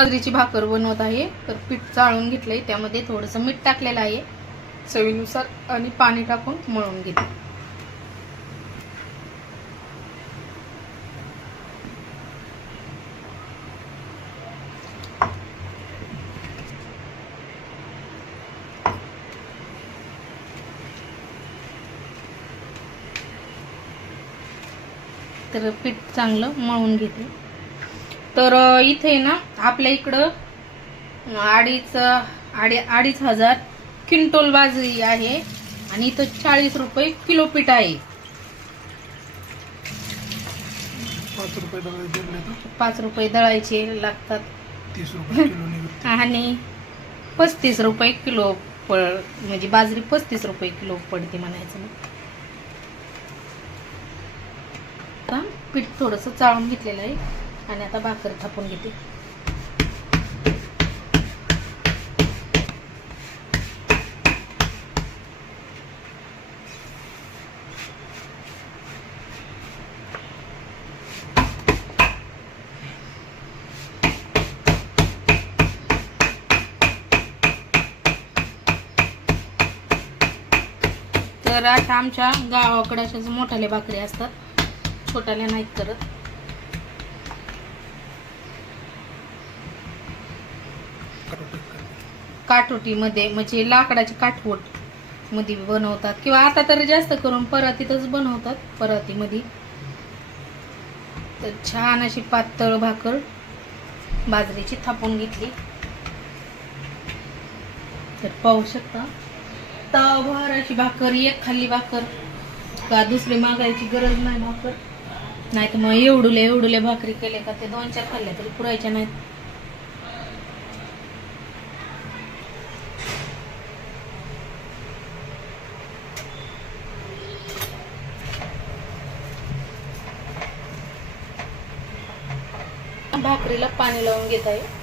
बाजरीची भाकर बनवत आहे. तर पीठ चाळून घेतलंय. त्यामध्ये थोडंसं मीठ टाकलेलं आहे. चवीनुसार आणि पाणी टाकून मळून घेते. तर पीठ चांगलं मळून घेते. तर इथे ना आपल्या इकडं अडीच अडी अडीच हजार क्विंटल बाजरी आहे. आणि इथं चाळीस रुपये किलो पीठ आहे. पाच रुपये दळायचे लागतात. आणि पस्तीस रुपये किलो प म्हणजे बाजरी पस्तीस रुपये किलो पडते म्हणायचं. पीठ थोडंसं चाळून घेतलेलं आहे. आणि आता भाकर थापून घेते. तर आता आमच्या गावाकडे अशाच मोठाल्या भाकरी असतात. छोट्याल्या नाहीत करत. काठोटीमध्ये म्हणजे लाकडाची काठवटमध्ये बनवतात. किंवा आता तर जास्त करून परातीतच बनवतात. परातीमध्ये तर छान अशी पातळ भाकर बाजरीची थापून घेतली. तर पाहू शकता. तावभर अशी भाकर एक खाल्ली भाकर. का दुसरी मागायची गरज नाही भाकर. नाही तर मग एवढुले एवढुले भाकरी केले का ते दोन चार खाल्ल्या तरी पुरायच्या नाहीत. भाकरीला पाणी लावून घेत आहे.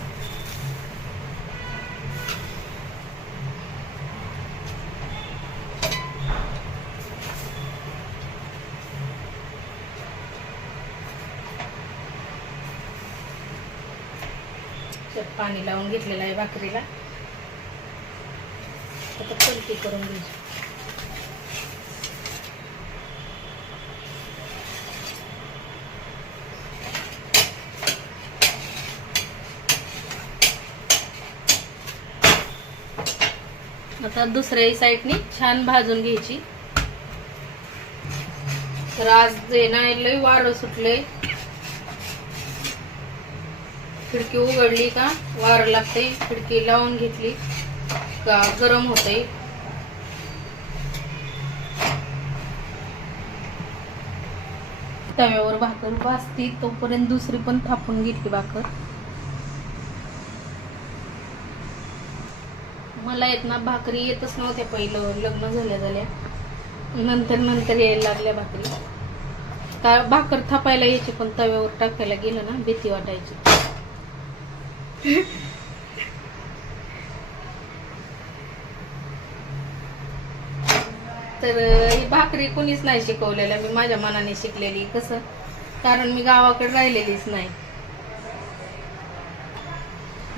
पाणी लावून घेतलेलं आहे भाकरीला. आता पलटी करून घ्यायची आता दुसऱ्या साईडने छान भाजून घ्यायची. तर आज जे लय वारं सुटलंय. खिडकी उघडली का वार लागते खिडकी लावून घेतली का गरम होते तव्यावर भाकर भाजती तोपर्यंत दुसरी पण थापून घेतली भाकर. मला येत ना भाकरी येतच नव्हत्या पहिलं लग्न झाल्या झाल्या. नंतर नंतर यायला लागल्या भाकरी. का भाकर थापायला यायची पण तव्यावर टाकायला गेलं ना भीती वाटायची. तर ही भाकरी कुणीच नाही शिकवलेलं. मी माझ्या मनाने शिकलेली कसं? कारण मी गावाकडे राहिलेलीच नाही.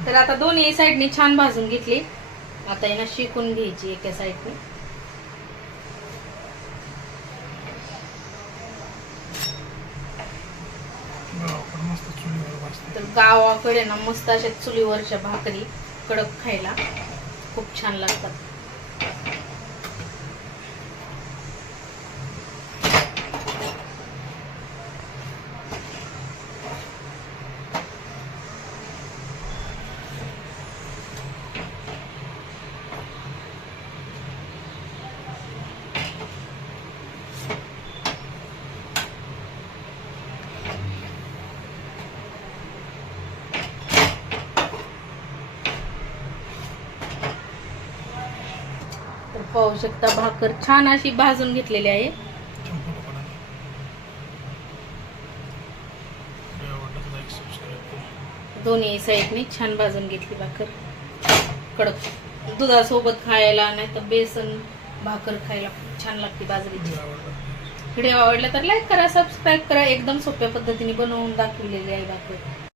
तर आता दोन्ही साईडने छान भाजून घेतली. आता आहे ना शिकून घ्यायची एका साईडने तर गावाकडे ना मस्त अशा चुलीवरच्या भाकरी कडक खायला खूप छान लागतात. पाहू शकता. भाकर छान अशी भाजून घेतलेली आहे. दोन्ही साईडने छान भाजून घेतली भाकर. कडक. दुधासोबत खायला नाही तर बेसन भाकर खायला छान लागते बाजरीची व्हिडिओ आवडला तर लाईक करा सबस्क्राईब करा. एकदम सोप्या पद्धतीने बनवून दाखवलेली आहे भाकर.